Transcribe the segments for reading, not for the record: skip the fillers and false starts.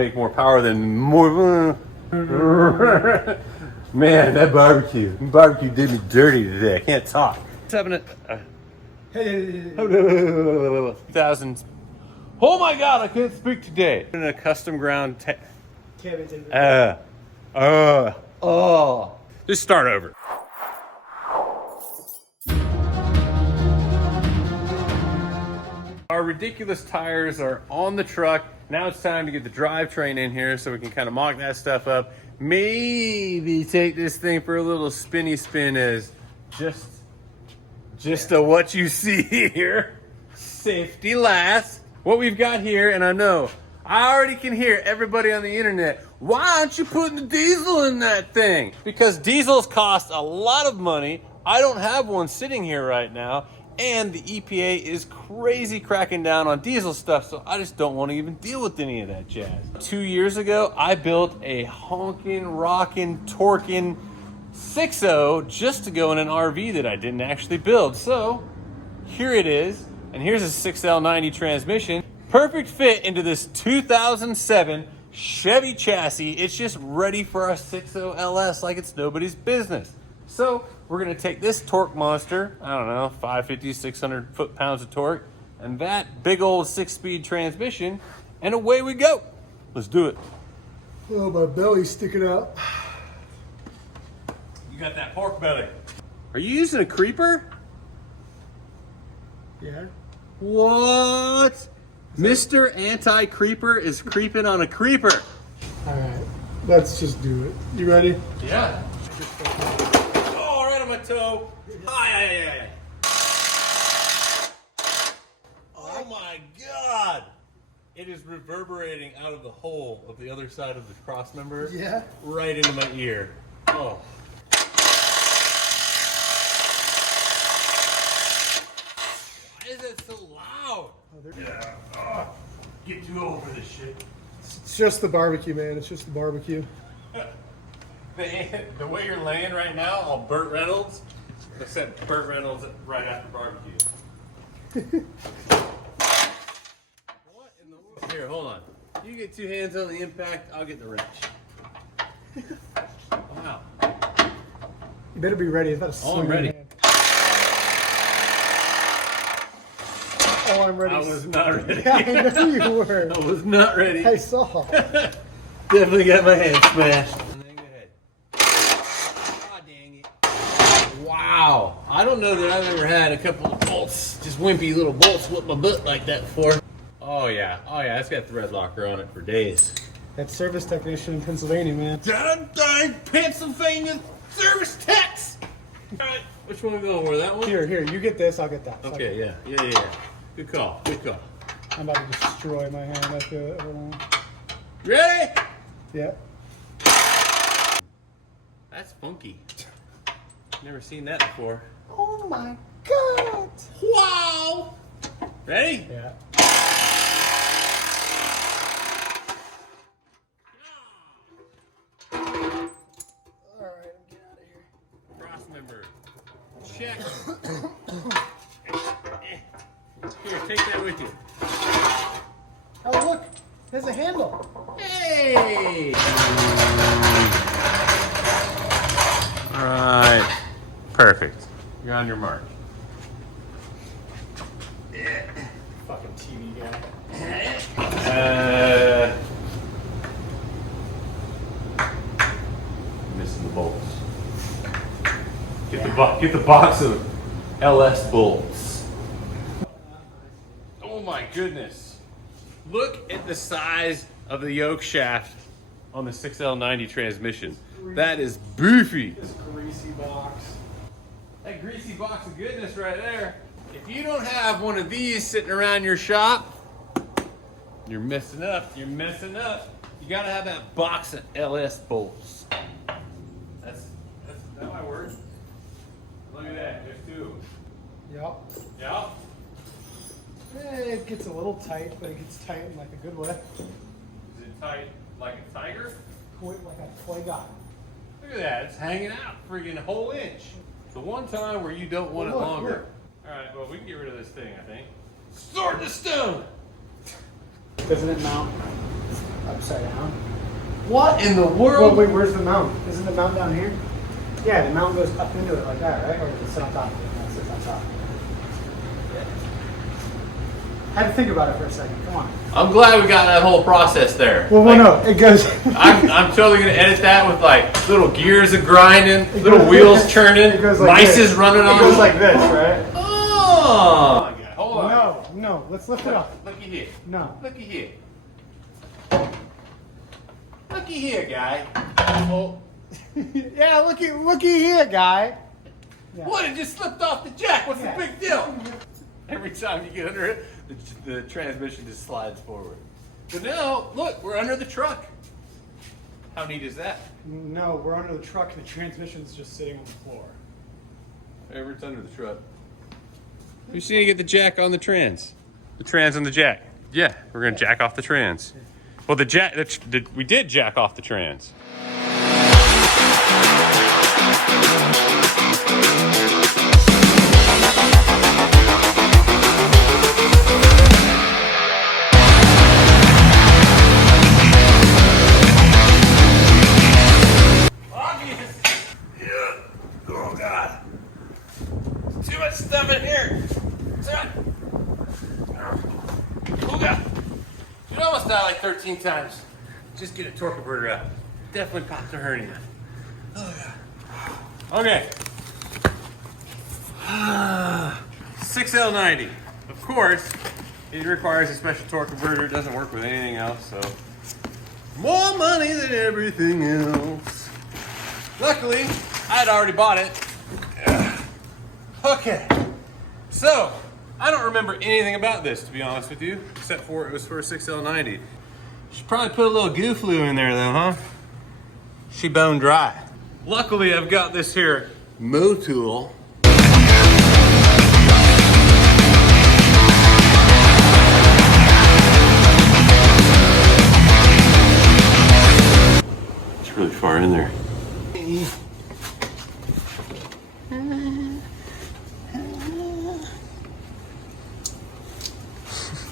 Make more power than more. Man, that barbecue did me dirty today. I can't talk. What's happening? 2000s. Oh my God, I can't speak today. In a custom ground. Just start over. Our ridiculous tires are on the truck. Now it's time to get the drivetrain in here so we can kind of mock that stuff up. Maybe take this thing for a little spinny spin as just a what you see here. Safety last. What we've got here, and I know, I already can hear everybody on the internet, why aren't you putting the diesel in that thing? Because diesels cost a lot of money. I don't have one sitting here right now. And the EPA is crazy cracking down on diesel stuff, so I just don't want to even deal with any of that jazz. 2 years ago, I built a honking, rocking, torquing 6.0 just to go in an RV that I didn't actually build. So here it is, and here's a 6L90 transmission. Perfect fit into this 2007 Chevy chassis. It's just ready for a 6.0 LS like it's nobody's business. So we're gonna take this torque monster, I don't know, 550, 600 foot-pounds of torque, and that big old 6-speed transmission, and away we go. Let's do it. Oh, my belly's sticking out. You got that pork belly. Are you using a creeper? Yeah. What? Mr. Anti-Creeper is creeping on a creeper. All right, let's just do it. You ready? Yeah. Oh, right on my toe. Hi. Oh my God. It is reverberating out of the hole of the other side of the cross member. Yeah. Right into my ear. Oh. Why is it so loud? Yeah. Get too old for this shit. It's just the barbecue, man. It's just the barbecue. The way you're laying right now, all Burt Reynolds, except Burt Reynolds right after barbecue. What in the world? Here, hold on. You get two hands on the impact, I'll get the wrench. Wow. You better be ready. It's about to Oh, I'm ready. Oh, I'm ready. I was not ready. Yeah, I know you were. I was not ready. I saw. Definitely got my hand smashed. Oh, dang it. Wow. I don't know that I've ever had a couple of bolts, just wimpy little bolts whip my butt like that before. Oh yeah, it's got thread locker on it for days. That service technician in Pennsylvania, man. Dang Pennsylvania service techs! Alright, which one are we going for? That one? Here, you get this, I'll get that. Okay, yeah. Good call. I'm about to destroy my hand. I feel it. Hold on. Ready? Yeah. That's funky. Never seen that before. Oh my God! Wow! Ready? Yeah. Alright, I'm getting out of here. Cross member. Check. Here, take that with you. Oh, look! There's a handle. Hey! All right. Perfect. You're on your mark. Fucking TV guy. Missing the bolts. Get the box of LS bolts. Oh my goodness. Look at the size of the yoke shaft on the 6L90 transmission. That is beefy. This greasy box. That greasy box of goodness right there. If you don't have one of these sitting around your shop, you're messing up. You gotta have that box of LS bolts. That's that might work. Look at that, there's two. Yep. Yeah. It gets a little tight, but it gets tight in like a good way. Is it tight like a tiger? Like a toy gun. Look at that, it's hanging out friggin' a whole inch. The one time where you don't want it longer. All right, well, we can get rid of this thing, I think. Sword to stone! Doesn't it mount upside down. What in the Well, world? wait, where's the mount? Isn't the mount down here? Yeah, the mount goes up into it like that, right? Or does it sit on top of it? No, it sits on top. I had to think about it for a second. Come on. I'm glad we got that whole process there. Well, Like, no, it goes. I'm totally gonna edit that with like little gears a grinding, little wheels churning, It goes like mice this. is running on It goes it. like this, right? Oh! Hold on. No, no. Let's lift it up. Looky here. No. Looky here. Looky here, guy. Oh. Yeah, looky here, guy. Yeah. What? It just slipped off the jack. What's Yeah. the big deal? Every time you get under it, the transmission just slides forward. But now, look, we're under the truck. How neat is that? No, we're under the truck. The transmission's just sitting on the floor. Whatever, it's under the truck. We just need to get the jack on the trans. The trans on the jack. Yeah, we're gonna jack off the trans. Well, we did jack off the trans. Oh God! Too much stuff in here. Oh God! You almost died like 13 times. Just get a torque converter out. Definitely popped a hernia. Oh God. Okay. 6L90. Of course, it requires a special torque converter. It doesn't work with anything else, so more money than everything else. Luckily, I had already bought it. Okay, so I don't remember anything about this, to be honest with you, except for it was for a 6L90. Should probably put a little goo flu in there though, huh? She bone dry. Luckily, I've got this here mow tool. It's really far in there.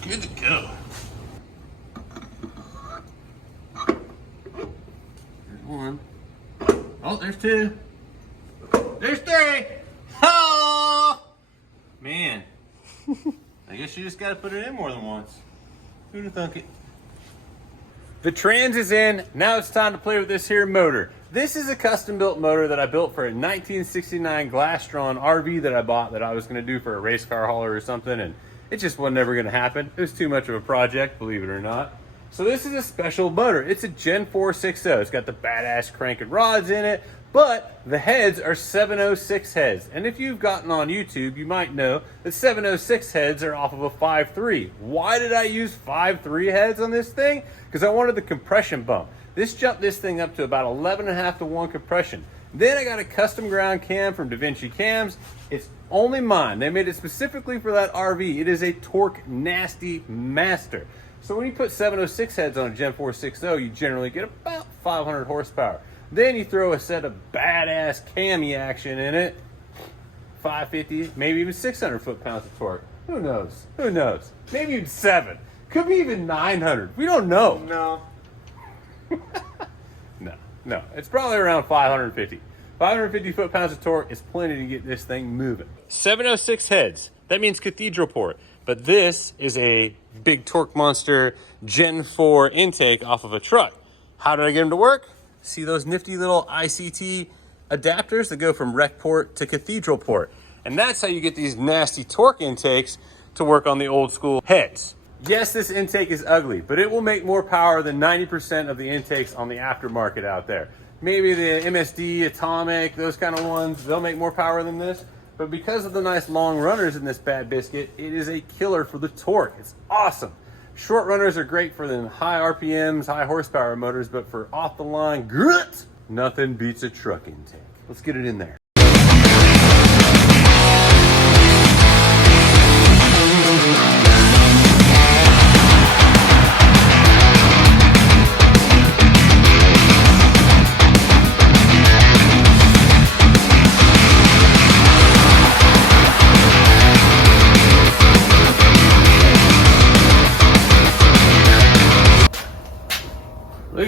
Good to go. There's one. Oh, there's two. There's three. Oh, man. I guess you just got to put it in more than once. Who'd have thunk it? The trans is in. Now it's time to play with this here motor. This is a custom built motor that I built for a 1969 Glastron RV that I bought that I was going to do for a race car hauler or something, and it just was never going to happen. It was too much of a project, believe it or not. So this is a special motor. It's a Gen 4 6.0. It's got the badass crank and rods in it, but the heads are 706 heads. And if you've gotten on YouTube, you might know that 706 heads are off of a 5.3. Why did I use 5.3 heads on this thing? Because I wanted the compression bump. This jumped this thing up to about 11.5 to 1 compression. Then I got a custom ground cam from DaVinci Cams. It's only mine. They made it specifically for that RV. It is a torque nasty master. So when you put 706 heads on a Gen 4 6.0, you generally get about 500 horsepower. Then you throw a set of badass cami action in it, 550, maybe even 600 foot-pounds of torque. Who knows? Who knows? Maybe even 7. Could be even 900. We don't know. No. No. It's probably around 550. 550 foot-pounds of torque is plenty to get this thing moving. 706 heads. That means cathedral port. But this is a big torque monster Gen 4 intake off of a truck. How did I get them to work? See those nifty little ICT adapters that go from rec port to cathedral port. And that's how you get these nasty torque intakes to work on the old school heads. Yes, this intake is ugly, but it will make more power than 90% of the intakes on the aftermarket out there. Maybe the MSD, Atomic, those kind of ones, they'll make more power than this. But because of the nice long runners in this bad biscuit, it is a killer for the torque. It's awesome. Short runners are great for the high RPMs, high horsepower motors, but for off the line grunt, nothing beats a truck intake. Let's get it in there.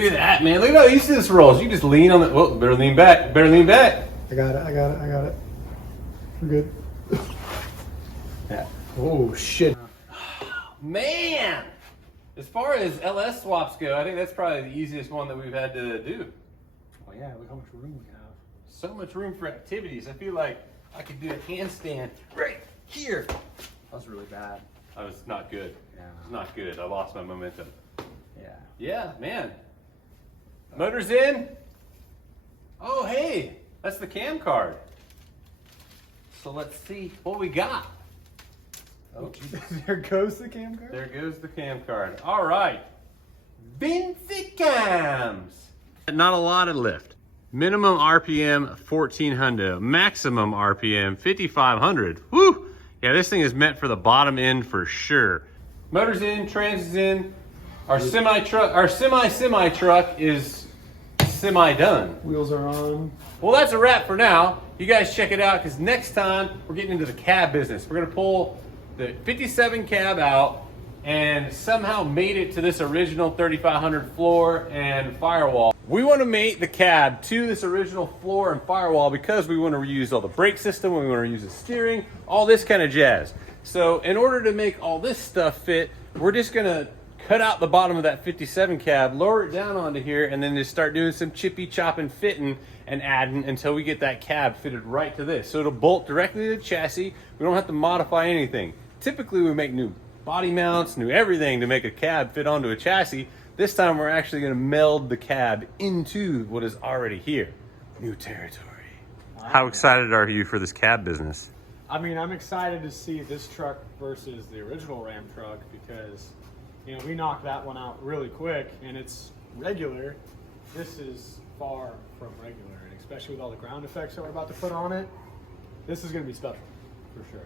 Look at that, man. Look at how easy this rolls. You just lean on the. Well, better lean back. Better lean back. I got it. We're good. Yeah. Oh, shit. Man! As far as LS swaps go, I think that's probably the easiest one that we've had to do. Oh, yeah, look how much room we have. So much room for activities. I feel like I could do a handstand right here. That was really bad. I was not good. Yeah. It was not good. I lost my momentum. Yeah. Yeah, man. Motor's in. Oh, hey, that's the cam card. So let's see what we got. Oh, Jesus. There goes the cam card. There goes the cam card. All right. Vinci cams. Not a lot of lift. Minimum RPM 1400. Maximum RPM 5500. Woo! Yeah, this thing is meant for the bottom end for sure. Motor's in, trans is in. Our semi truck is semi done. Wheels are on. Well, that's a wrap for now. You guys check it out because next time we're getting into the cab business. We're gonna pull the 57 cab out and somehow mate it to this original 3500 floor and firewall. We want to mate the cab to this original floor and firewall because we want to reuse all the brake system, we want to reuse the steering, all this kind of jazz. So in order to make all this stuff fit, we're just gonna cut out the bottom of that 57 cab, lower it down onto here, and then just start doing some chippy chopping fitting and adding until we get that cab fitted right to this. So it'll bolt directly to the chassis. We don't have to modify anything. Typically we make new body mounts, new everything to make a cab fit onto a chassis. This time we're actually gonna meld the cab into what is already here. New territory. How excited are you for this cab business? I mean, I'm excited to see this truck versus the original Ram truck because, you know, we knocked that one out really quick and it's regular. This is far from regular, and especially with all the ground effects that we're about to put on it, this is gonna be special, for sure.